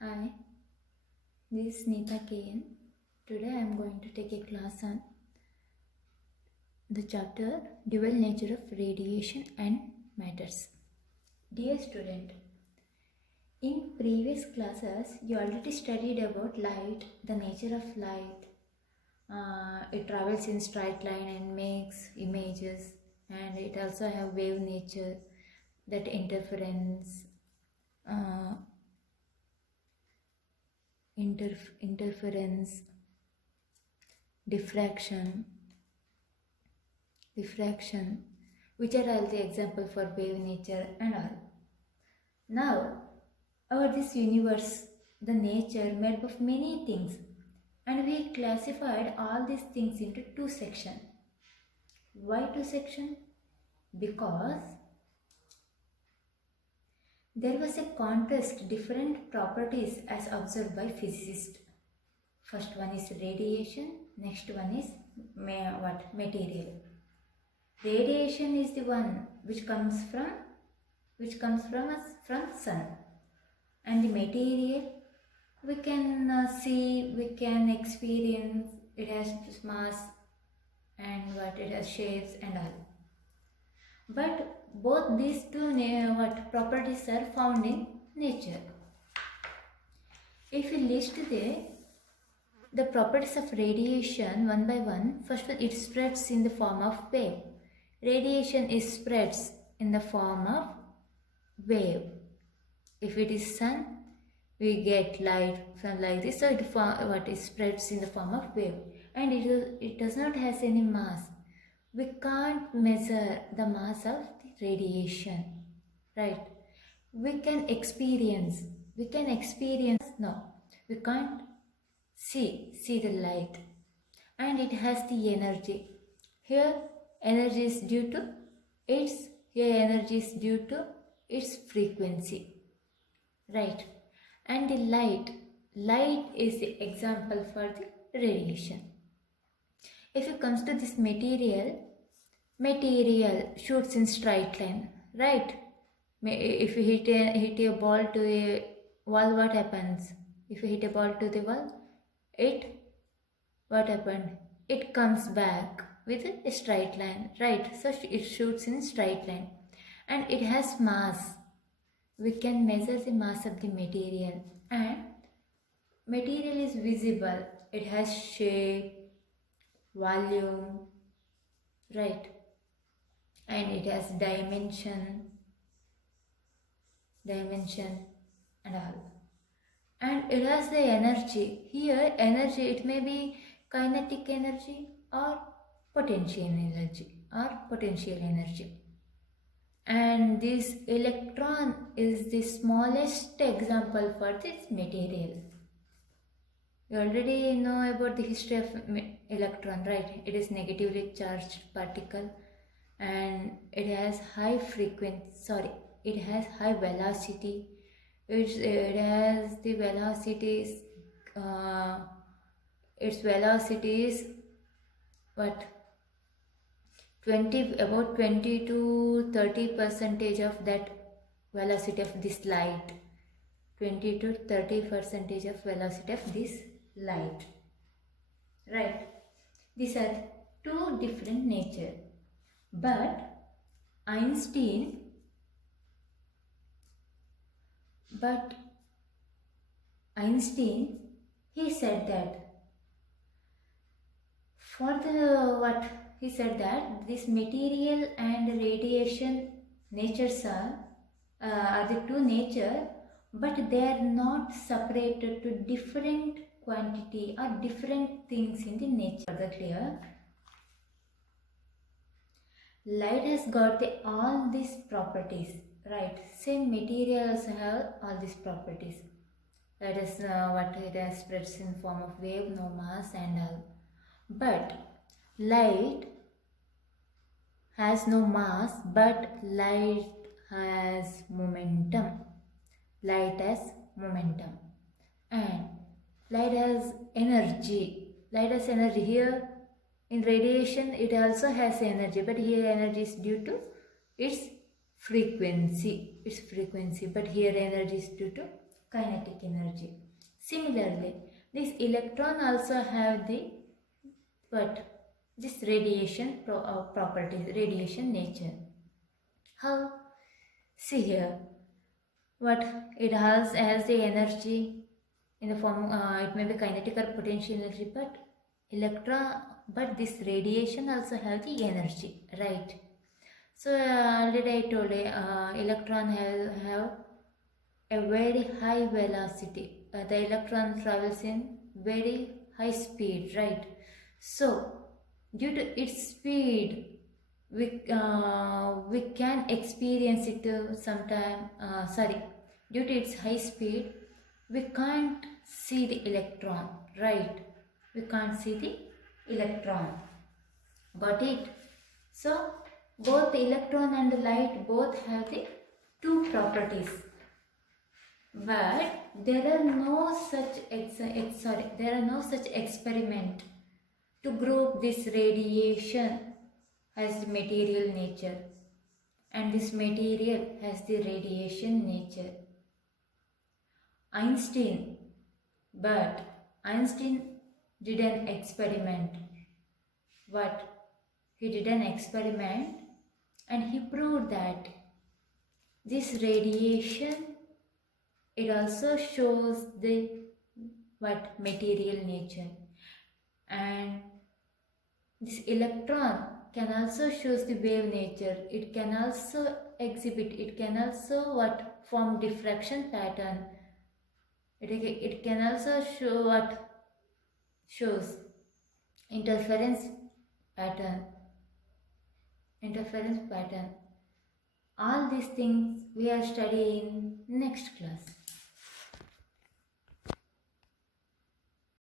Hi, this is Neeta KN. Today I am going to take a class on the chapter Dual Nature of Radiation and Matters. Dear student, in previous classes you already studied about light, the nature of light. It travels in straight line and makes images, and it also have wave nature, that interference, uh, interference, diffraction, which are all the example for wave nature and all. Now, our this universe, the nature made up of many things, and we classified all these things into two sections. Why two sections? Because there was a contrast, different properties as observed by physicists. First one is radiation, next one is material. Radiation is the one which comes from sun, and the material we can see, we can experience. It has mass and it has shapes and all. But both these two properties are found in nature. If we list the properties of radiation one by one, first it spreads in the form of wave. Radiation is spreads in the form of wave. If it is sun, we get light from like this, so it spreads in the form of wave, and it does not has any mass. We can't measure the mass of the radiation, right? We can experience. No, we can't see the light, and it has the energy. Here energy is due to its frequency, right? And the light is the example for the radiation. If it comes to this material shoots in straight line, right? If you hit a ball to a wall, what happens? If you hit a ball to the wall, what happened? It comes back with a straight line, right? So it shoots in straight line, and it has mass. We can measure the mass of the material, and material is visible. It has shape, volume, right? And it has dimension and all. And it has the energy. Here energy, it may be kinetic energy or potential energy. And this electron is the smallest example for this material. You already know about the history of electron, right? It is negatively charged particle, and it has high velocity. It has the velocities. Its velocity is what? About 20 to 30% of that velocity of this light. 20 to 30% of velocity of this light, right? These are two different nature, but Einstein he said that this material and radiation natures are the two nature, but they are not separated to different quantity or different things in the nature. Further clear? Light has got all these properties, right? Same materials have all these properties. That is what it has spreads in form of wave, no mass and all. But light has no mass, but light has momentum. And light has energy. Here in radiation it also has energy, but here energy is due to its frequency. But here energy is due to kinetic energy. Similarly, this electron also have the what? This radiation properties, radiation nature. How? See here, what it has the energy in the form, it may be kinetic or potential energy, but but this radiation also have the energy, right? So already I told you, electron have a very high velocity. The electron travels in very high speed, right? So due to its speed, we can experience it sometime. Sorry, due to its high speed, we can't see the electron, right? We can't see the electron. Got it? So both the electron and the light both have the two properties, but there are no such experiment to group this radiation as the material nature and this material has the radiation nature. But Einstein did an experiment. What? He did an experiment and he proved that this radiation, it also shows the what? Material nature, and this electron can also shows the wave nature. It can also exhibit, it can also what? Form diffraction pattern. It can also show what? Shows interference pattern. All these things we are studying next class.